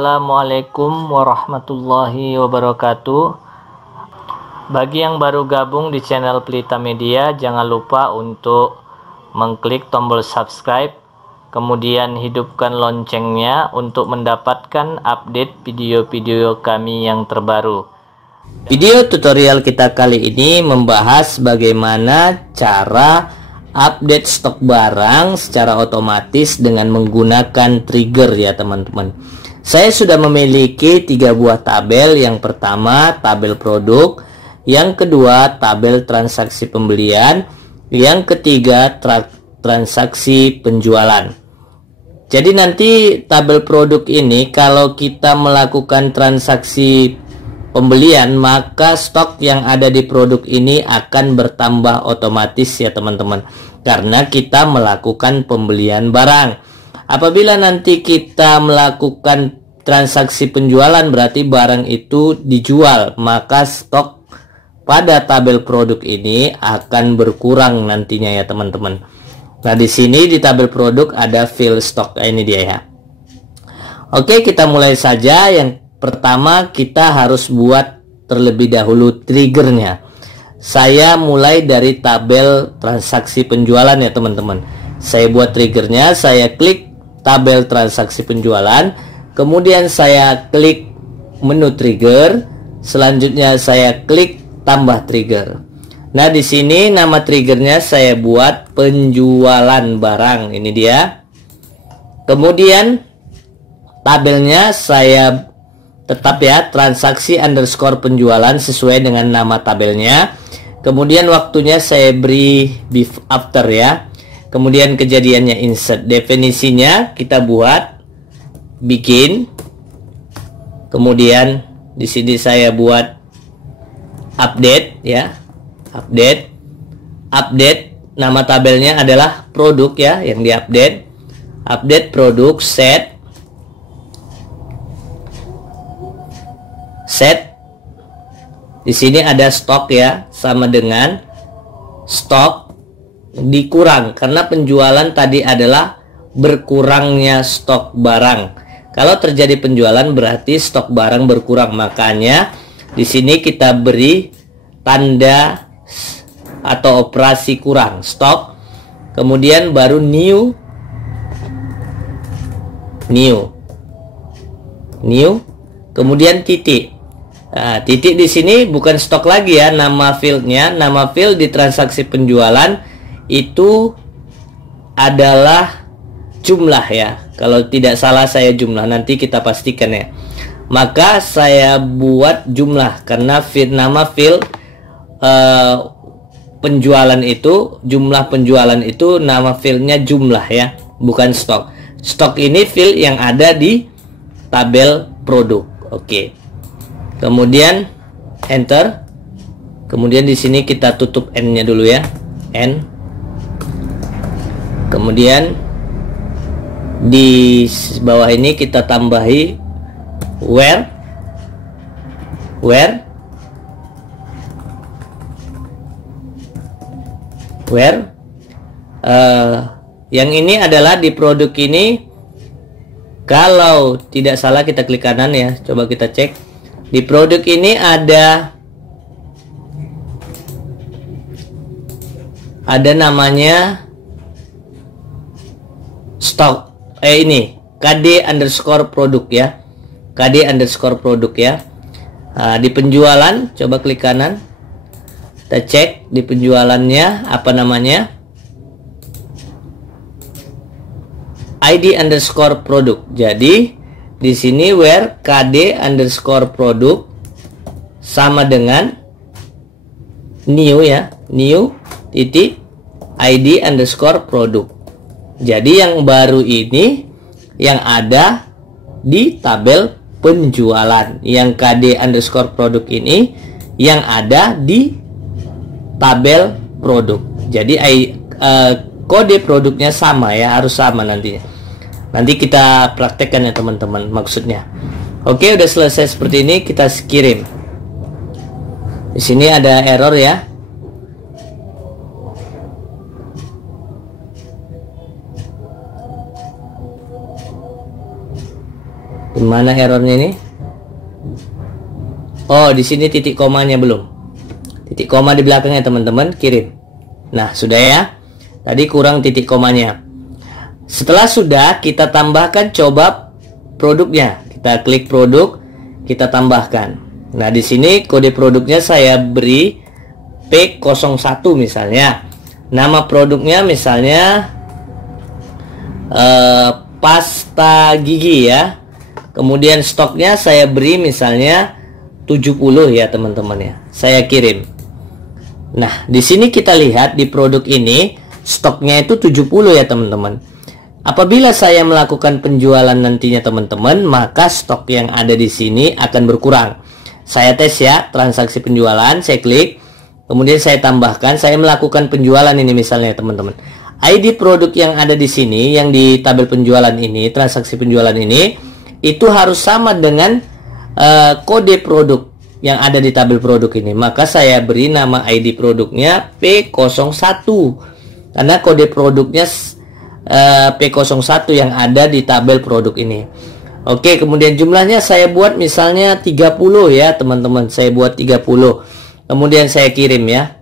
Assalamualaikum warahmatullahi wabarakatuh. Bagi yang baru gabung di channel Pelita Media, jangan lupa untuk mengklik tombol subscribe, kemudian hidupkan loncengnya untuk mendapatkan update video-video kami yang terbaru. Video tutorial kita kali ini membahas bagaimana cara update stok barang secara otomatis dengan menggunakan trigger ya teman-teman. Saya sudah memiliki 3 buah tabel. Yang pertama tabel produk, yang kedua tabel transaksi pembelian, yang ketiga transaksi penjualan. Jadi nanti tabel produk ini kalau kita melakukan transaksi pembelian, maka stok yang ada di produk ini akan bertambah otomatis ya teman-teman, karena kita melakukan pembelian barang. Apabila nanti kita melakukan transaksi penjualan, berarti barang itu dijual, maka stok pada tabel produk ini akan berkurang nantinya ya teman-teman. Nah, di sini di tabel produk ada fill stock, ini dia ya. Oke, kita mulai saja. Yang pertama kita harus buat terlebih dahulu triggernya. Saya mulai dari tabel transaksi penjualan ya teman-teman. Saya buat triggernya, saya klik tabel transaksi penjualan, kemudian saya klik menu trigger, selanjutnya saya klik tambah trigger. Nah, di sini nama triggernya saya buat penjualan barang, ini dia. Kemudian tabelnya saya tetap ya, transaksi underscore penjualan sesuai dengan nama tabelnya. Kemudian waktunya saya beri before after ya. Kemudian kejadiannya insert. Definisinya kita buat bikin. Kemudian di sini saya buat update ya. Update nama tabelnya adalah produk ya, yang diupdate. Update produk set di sini ada stok ya, sama dengan stok dikurang karena penjualan tadi adalah berkurangnya stok barang. Kalau terjadi penjualan berarti stok barang berkurang, makanya di sini kita beri tanda atau operasi kurang stok, kemudian baru new, kemudian titik. Nah, titik di sini bukan stok lagi ya, nama fieldnya. Nama field di transaksi penjualan itu adalah jumlah ya. Kalau tidak salah saya jumlah, nanti kita pastikan ya. Maka saya buat jumlah karena nama field penjualan itu, jumlah penjualan itu nama fieldnya jumlah ya, bukan stok. Stok ini field yang ada di tabel produk. Oke. Kemudian enter. Kemudian di sini kita tutup n-nya dulu ya. N. Kemudian di bawah ini kita tambahi where. Yang ini adalah di produk ini, kalau tidak salah kita klik kanan ya, coba kita cek. Di produk ini ada namanya stok ini KD underscore produk ya, KD underscore produk ya. Nah, di penjualan coba klik kanan, kita cek di penjualannya apa namanya, ID underscore produk. Jadi di sini where KD underscore produk sama dengan new ya, new titik ID underscore produk. Jadi yang baru ini yang ada di tabel penjualan, yang KD underscore produk ini yang ada di tabel produk. Jadi kode produknya sama ya, harus sama nantinya. Nanti kita praktekkan ya teman-teman maksudnya. Oke, udah selesai seperti ini, kita kirim. Di sini ada error ya. Gimana errornya ini? Oh, di sini titik komanya belum. Titik koma di belakangnya teman-teman, kirim. Nah, sudah ya. Tadi kurang titik komanya. Setelah sudah, kita tambahkan coba produknya. Kita klik produk, kita tambahkan. Nah, di sini kode produknya saya beri P01 misalnya. Nama produknya misalnya pasta gigi ya. Kemudian stoknya saya beri misalnya 70 ya teman-teman ya. Saya kirim. Nah, di sini kita lihat di produk ini stoknya itu 70 ya teman-teman. Apabila saya melakukan penjualan nantinya teman-teman, maka stok yang ada di sini akan berkurang. Saya tes ya, transaksi penjualan, saya klik, kemudian saya tambahkan, saya melakukan penjualan ini misalnya teman-teman. ID produk yang ada di sini, yang di tabel penjualan ini, transaksi penjualan ini, itu harus sama dengan kode produk yang ada di tabel produk ini. Maka saya beri nama ID produknya P01 karena kode produknya P01 yang ada di tabel produk ini. Oke, kemudian jumlahnya saya buat misalnya 30 ya teman-teman. Saya buat 30. Kemudian saya kirim ya.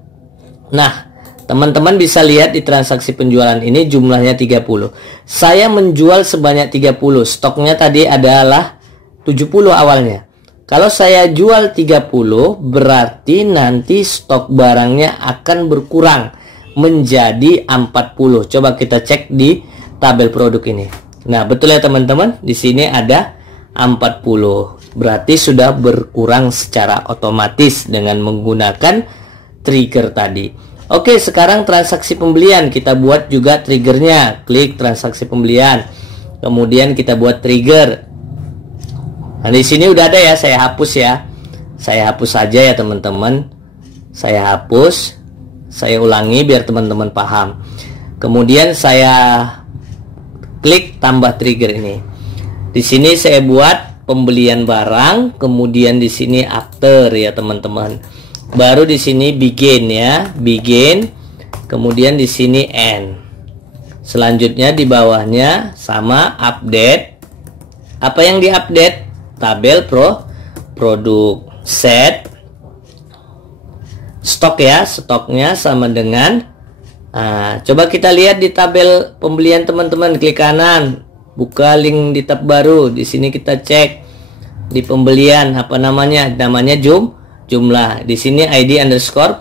Nah, teman-teman bisa lihat di transaksi penjualan ini jumlahnya 30. Saya menjual sebanyak 30. Stoknya tadi adalah 70 awalnya. Kalau saya jual 30, berarti nanti stok barangnya akan berkurang menjadi 40. Coba kita cek di tabel produk ini. Nah, betul ya teman-teman, di sini ada 40. Berarti sudah berkurang secara otomatis dengan menggunakan trigger tadi. Oke, sekarang transaksi pembelian kita buat juga triggernya. Klik transaksi pembelian. Kemudian kita buat trigger. Nah, di sini udah ada ya, saya hapus ya. Saya hapus saja ya teman-teman. Saya hapus. Saya ulangi biar teman-teman paham. Kemudian saya klik tambah trigger ini. Di sini saya buat pembelian barang, kemudian di sini after ya teman-teman. Baru di sini begin ya, begin. Kemudian di sini end. Selanjutnya di bawahnya sama update. Apa yang diupdate? Tabel produk, set stok ya, stoknya sama dengan coba kita lihat di tabel pembelian teman-teman, klik kanan, buka link di tab baru. Di sini kita cek di pembelian apa namanya? Namanya jumlah. Di sini ID underscore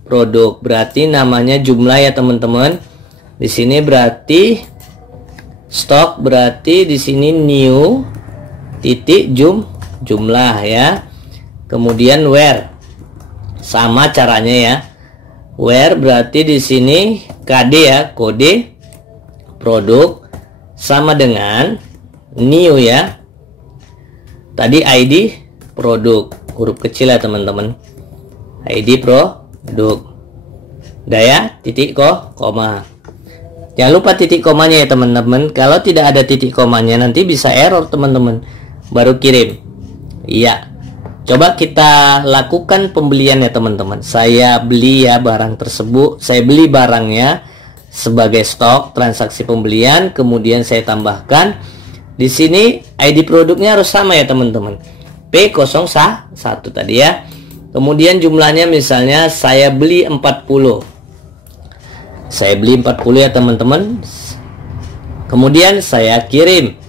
produk, berarti namanya jumlah ya teman-teman. Di sini berarti stok, berarti di sini new titik jumlah ya. Kemudian where sama caranya ya. Where berarti di sini KD ya, kode produk sama dengan new ya. Tadi ID produk huruf kecil ya teman-teman. ID produk. Udah ya, titik koma. Jangan lupa titik komanya ya teman-teman. Kalau tidak ada titik komanya nanti bisa error teman-teman. Baru kirim. Iya. Coba kita lakukan pembelian ya teman-teman. Saya beli ya barang tersebut. Saya beli barangnya sebagai stok, transaksi pembelian. Kemudian saya tambahkan. Di sini ID produknya harus sama ya teman-teman. P01 tadi ya. Kemudian jumlahnya misalnya saya beli 40. Saya beli 40 ya teman-teman. Kemudian saya kirim.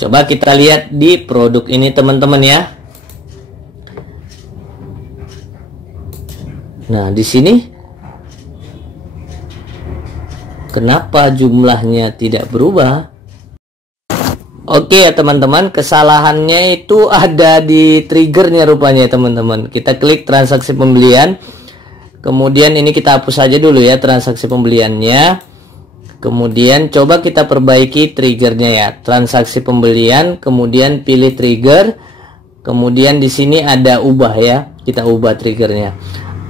Coba kita lihat di produk ini teman-teman ya. Nah, di sini kenapa jumlahnya tidak berubah? Oke ya teman-teman, kesalahannya itu ada di triggernya rupanya ya teman-teman. Kita klik transaksi pembelian. Kemudian ini kita hapus saja dulu ya transaksi pembeliannya. Kemudian coba kita perbaiki triggernya ya, transaksi pembelian, kemudian pilih trigger, kemudian di sini ada ubah ya, kita ubah triggernya.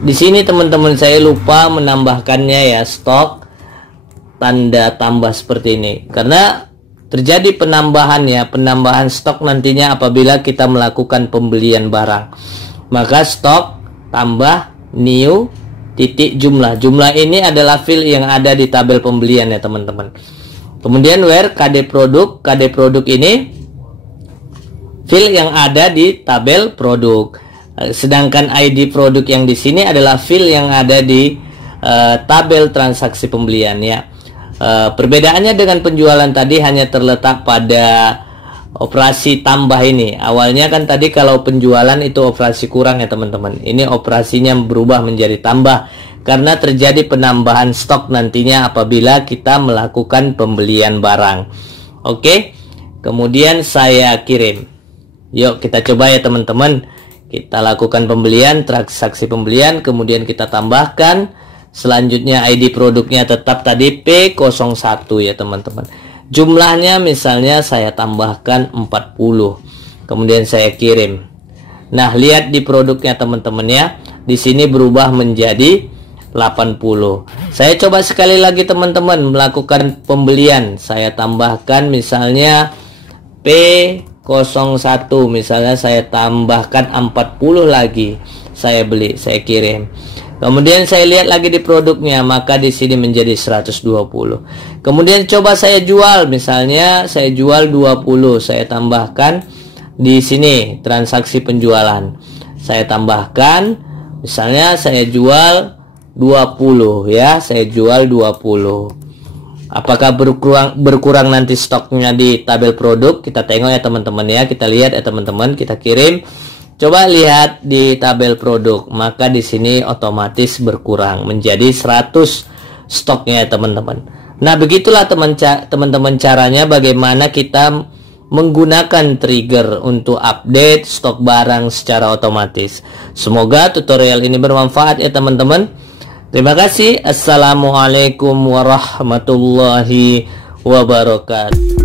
Di sini teman-teman saya lupa menambahkannya ya, stok tanda tambah seperti ini, karena terjadi penambahan ya, penambahan stok nantinya apabila kita melakukan pembelian barang. Maka stok tambah new titik jumlah. Jumlah ini adalah field yang ada di tabel pembelian ya teman-teman. Kemudian where KD produk ini field yang ada di tabel produk. Sedangkan ID produk yang di sini adalah field yang ada di tabel transaksi pembelian ya. Perbedaannya dengan penjualan tadi hanya terletak pada operasi tambah ini. Awalnya kan tadi kalau penjualan itu operasi kurang ya teman-teman. Ini operasinya berubah menjadi tambah karena terjadi penambahan stok nantinya apabila kita melakukan pembelian barang. Oke. Kemudian saya kirim. Yuk kita coba ya teman-teman. Kita lakukan pembelian, transaksi pembelian, kemudian kita tambahkan. Selanjutnya ID produknya tetap tadi P01 ya teman-teman. Jumlahnya misalnya saya tambahkan 40. Kemudian saya kirim. Nah, lihat di produknya teman-teman ya. Di sini berubah menjadi 80. Saya coba sekali lagi teman-teman melakukan pembelian. Saya tambahkan misalnya P01, misalnya saya tambahkan 40 lagi. Saya beli, saya kirim. Kemudian saya lihat lagi di produknya, maka di sini menjadi 120. Kemudian coba saya jual, misalnya saya jual 20, saya tambahkan di sini transaksi penjualan. Saya tambahkan, misalnya saya jual 20 ya, saya jual 20. Apakah berkurang nanti stoknya di tabel produk? Kita tengok ya teman-teman ya, kita lihat ya teman-teman, kita kirim. Coba lihat di tabel produk, maka di sini otomatis berkurang menjadi 100 stoknya ya teman-teman. Nah, begitulah teman-teman caranya bagaimana kita menggunakan trigger untuk update stok barang secara otomatis. Semoga tutorial ini bermanfaat ya teman-teman. Terima kasih. Assalamualaikum warahmatullahi wabarakatuh.